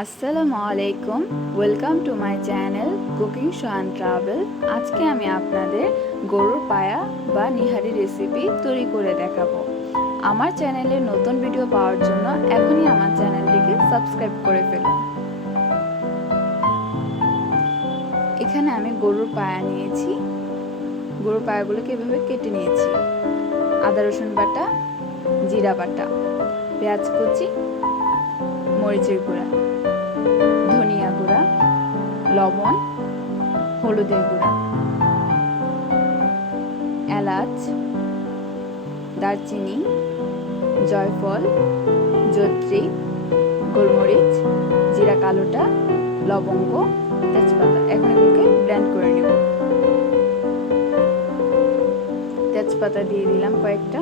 আসসালামু আলাইকুম, welcome to my channel cooking show and travel. আজকে আমি আপনাদের গরুর পায়া বা নিহারি রেসিপি তৈরি করে দেখাবো। আমার চ্যানেলে নতুন ভিডিও পাওয়ার জন্য এখনই আমার চ্যানেলটিকে সাবস্ক্রাইব করে ফেলুন। এখানে আমি গরুর পায়া নিয়েছি, গরুর পায়াগুলোকে এভাবে কেটে নিয়েছি। আদা রসুন বাটা, জিরা বাটা, পেঁয়াজ কুচি, মরিচের গুঁড়া, ধনিয়া গুঁড়া, লবণ, হলুদের গুঁড়া, এলাচ, দারচিনি, জয়ফল, জয়ত্রী, গোলমরিচ, জিরা কালোটা, লবঙ্গ, তেজপাতা। এখন এগুলোকে ব্লেন্ড করে নেব। তেজপাতা দিয়ে দিলাম কয়েকটা,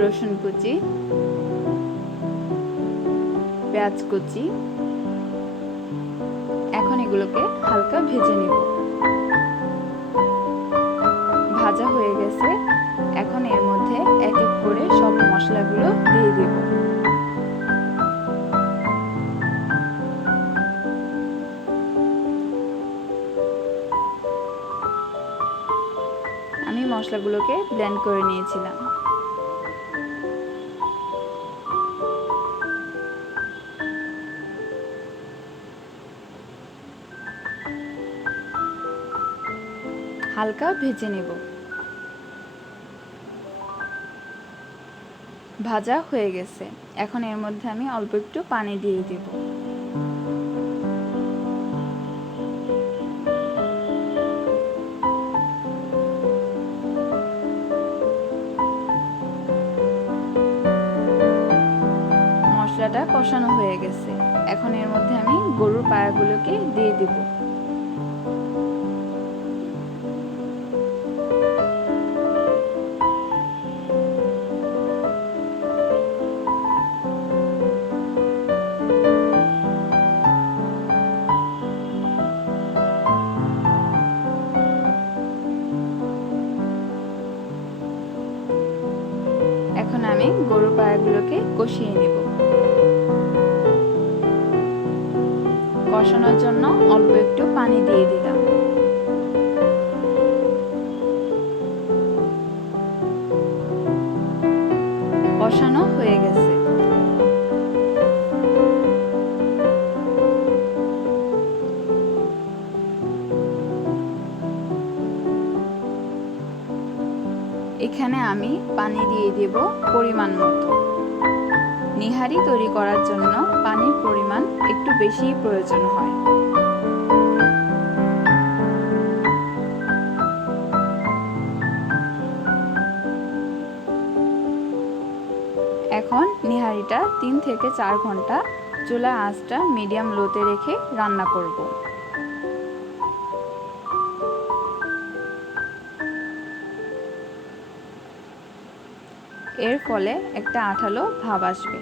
রসুন কুচি, পেঁয়াজ কুচি। এখন এগুলোকে হালকা ভেজে নেব। ভাজা হয়ে গেছে, এখন এর মধ্যে এক এক করে সব মশলাগুলো দিয়ে দেব। আমি মশলাগুলোকে ব্লেন্ড করে নিয়েছিলাম। হালকা ভেজে নেব। ভাজা হয়ে গেছে, এখন এর মধ্যে আমি অল্প একটু পানি দিয়ে দেব। মশলাটা কষানো হয়ে গেছে, এখন এর মধ্যে আমি গরুর পায়াগুলোকে দিয়ে দেব। এখন আমি গরুর পায়াগুলোকে কষিয়ে নেব। কষানোর জন্য অল্প একটু পানি দিয়ে দিলাম। কষানো হয়ে গেছে, এখানে আমি পানি দিয়ে দেব পরিমাণ মতো। নিহারি তৈরি করার জন্য পানির পরিমাণ একটু বেশিই প্রয়োজন হয়। এখন নিহারিটা 3 থেকে 4 ঘন্টা চুলার আঁচটা মিডিয়াম লোতে রেখে রান্না করব। এর ফলে একটা আঠালো ভাব আসবে।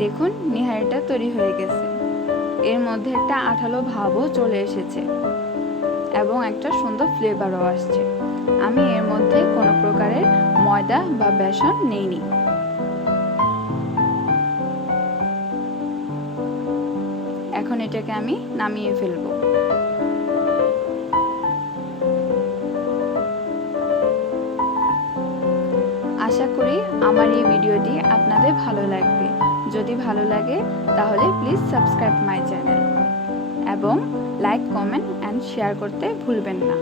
দেখুন নিহারিটা তৈরি হয়ে গেছে। এর মধ্যে একটা আঠালো ভাবও চলে এসেছে এবং একটা সুন্দর ফ্লেভারও আসছে। আমি এর মধ্যে কোনো প্রকারের ময়দা বা বেসন নেইনি। এখন এটাকে আমি নামিয়ে ফেলব। আশা করি আমার এই ভিডিওটি আপনাদের ভালো লাগবে। যদি ভালো লাগে তাহলে প্লিজ সাবস্ক্রাইব মাই চ্যানেল এবং লাইক, কমেন্ট অ্যান্ড শেয়ার করতে ভুলবেন না।